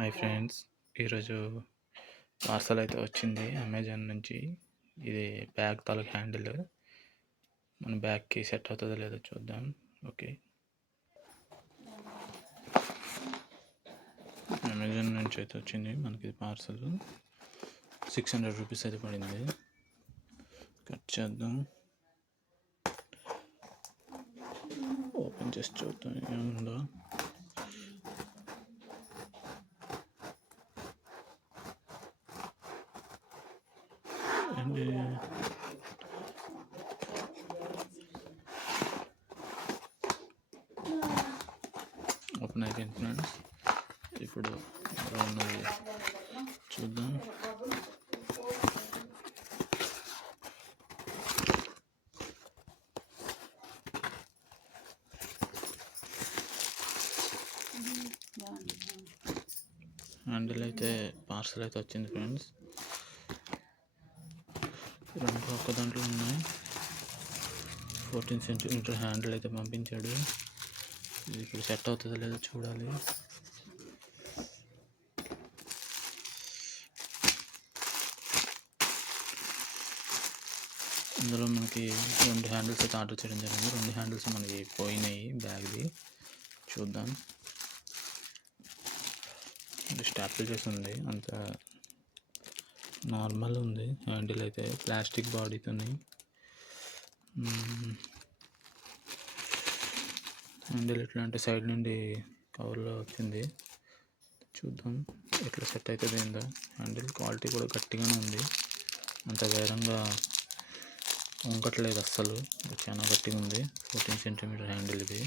Hi friends, ఈరోజు parcel అయితే వచ్చింది అమెజాన్ నుంచి. ఇది బ్యాగ్ తాలూకు హ్యాండిల్. మన బ్యాగ్కి సెట్ అవుతుందో లేదో చూద్దాం. ఓకే, అమెజాన్ నుంచి అయితే వచ్చింది మనకి పార్సల్. 600 రూపీస్ అయితే పడింది. కట్ చేద్దాం, ఓపెన్ చేసి చూద్దాం ఏముందో. అండ్ ఓపెన్ అయిపోయింది ఫ్రెండ్స్. ఇప్పుడు ఎలా ఉన్నది చూద్దాం. హ్యాండిల్ అయితే పార్సల్ అయితే వచ్చింది ఫ్రెండ్స్. రెండు ఒక్క దాంట్లో ఉన్నాయి. 14 సెంటీమీటర్ హ్యాండిల్ అయితే పంపించాడు. ఇది ఇప్పుడు సెట్ అవుతుందో లేదో చూడాలి. ఇందులో మనకి 2 హ్యాండిల్స్ అయితే ఆర్డర్ చేయడం జరిగింది. 2 హ్యాండిల్స్ మనకి పోయినాయి బ్యాగ్ది. చూద్దాం. స్టాపిల్ చేసి ఉంది, అంత నార్మల్ ఉంది. హ్యాండిల్ అయితే ప్లాస్టిక్ బాడీతో. హ్యాండిల్ ఎట్లా అంటే సైడ్ నుండి కవర్లో వచ్చింది. చూద్దాం ఎట్లా సెట్ అవుతుంది ఏందో. హ్యాండిల్ క్వాలిటీ కూడా గట్టిగానే ఉంది, అంత వేరంగా వంకట్లేదు అస్సలు. చాలా గట్టిగా ఉంది. 14 సెంటీమీటర్ హ్యాండిల్ ఇది.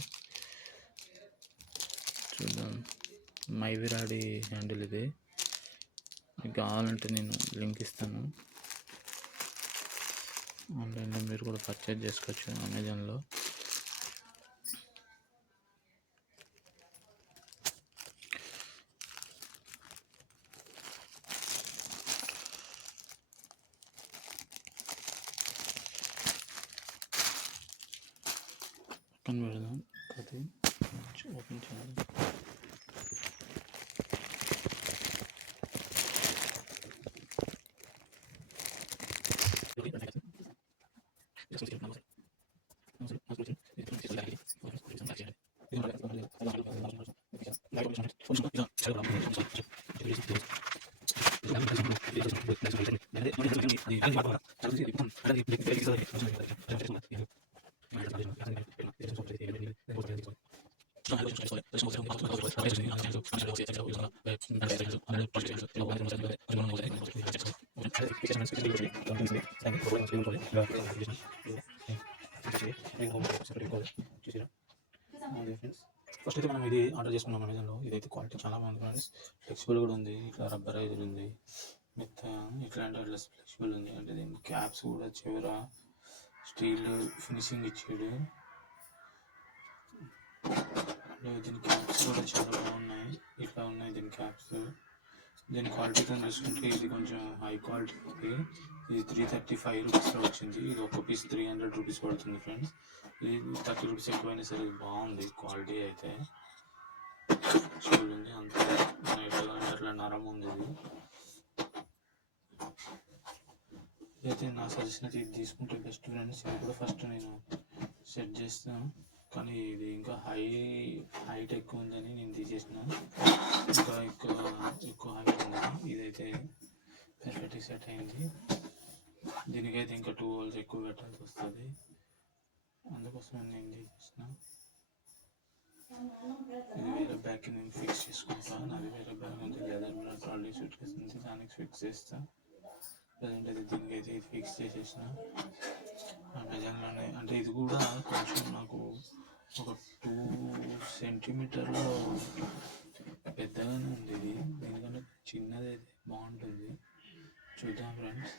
చూద్దాం. మైవిరాడి హ్యాండిల్ ఇది. మీకు కావాలంటే నేను లింక్ ఇస్తాను. ఆన్లైన్లో మీరు కూడా పర్చేజ్ చేసుకోవచ్చు అమెజాన్లో. పక్కన పెడదాం. అది ఓపెన్ చేయాలి. ఫస్ట్ అయితే మనం ఇది ఆర్డర్ చేసుకున్నాం అమెజాన్లో. ఇదైతే క్వాలిటీ చాలా బాగుంది ఫ్రెండ్స్. ఫ్లెక్సిబుల్ కూడా ఉంది. ఇట్లా రబ్బరైజర్ ఉంది, మెత్త ఇట్లాంటి అట్లా ఫ్లెక్సిబుల్ ఉంది. అంటే దీని క్యాప్స్ కూడా చివర స్టీల్ ఫినిషింగ్ ఇచ్చాడు. దీని క్యాప్స్ కూడా చాలా బాగున్నాయి. ఇట్లా ఉన్నాయి దీని క్యాప్స్. దీని క్వాలిటీతో చూసుకుంటే ఇది కొంచెం హై క్వాలిటీ ఉంది. ఇది 335 రూపీస్లో వచ్చింది. ఇది ఒక పీస్ 300 రూపీస్ పడుతుంది ఫ్రెండ్స్. ఇది 30 రూపీస్ ఎక్కువైనా సరే బాగుంది క్వాలిటీ అయితే. చూడండి అంత అట్లా నరం ఉంది. ఇదైతే నా సజెషన్ అయితే ఇది తీసుకుంటే బెస్ట్ ఫ్రెండ్స్. ఇది కూడా ఫస్ట్ నేను సెట్ చేస్తాను, కానీ ఇది ఇంకా హైట్ ఎక్కువ ఉందని నేను తీసేసిన. ఇంకా ఎక్కువ హైట్ ఉందని ఇదైతే పర్ఫెక్ట్గా సెట్ అయింది. దీనికైతే ఇంకా 2 holes ఎక్కువ పెట్టాల్సి వస్తుంది, అందుకోసం నేను తీసేసిన. ఇది వేరే బ్యాగ్కి నేను ఫిక్స్ చేసుకుంటాను. నాది వేరే బ్యాగ్ ఉంది, లెదర్ మీద ట్రాలీ సూట్ కేసు ఉంది, దానికి ఫిక్స్ చేస్తాను. ప్రజెంట్ అయితే దీనికి అయితే ఇది ఫిక్స్ చేసేసిన అమెజాన్లోనే. అంటే ఇది కూడా కొంచెం నాకు ఒక 2 సెంటీమీటర్లో పెద్దగానే ఉంది. ఇది దీనికంటే చిన్నది అయితే బాగుంటుంది. చూద్దాం ఫ్రెండ్స్.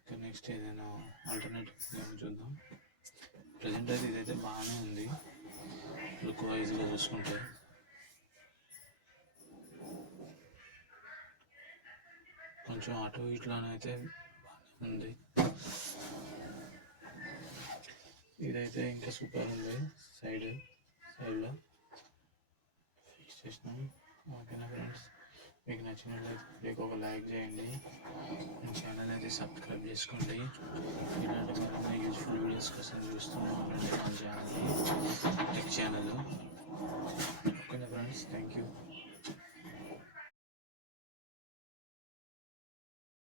ఇంకా నెక్స్ట్ ఏదైనా ఆల్టర్నేటివ్ ఏమో చూద్దాం. ప్రజెంట్ అయితే ఇదైతే బాగానే ఉంది లుక్ వైజ్గా చూసుకుంటే. కొంచెం అటు ఇట్లానైతే బాగానే ఉంది. ఇదైతే ఇంకా సూపర్ ఉంది. సైడ్లో ఫిక్స్ చేసినాం. ఓకేనా ఫ్రెండ్స్. మీకు నచ్చినట్లయితే ఒక లైక్ చేయండి, మీ ఛానల్ అయితే సబ్స్క్రైబ్ చేసుకోండి. ఇలాంటి మరిన్ని యూజ్ఫుల్ వీడియోస్ కోసం చూస్తూనే ఉండండి మన ఛానల్ని, టెక్ ఛానల్. ఓకేనా ఫ్రెండ్స్, థ్యాంక్ యూ.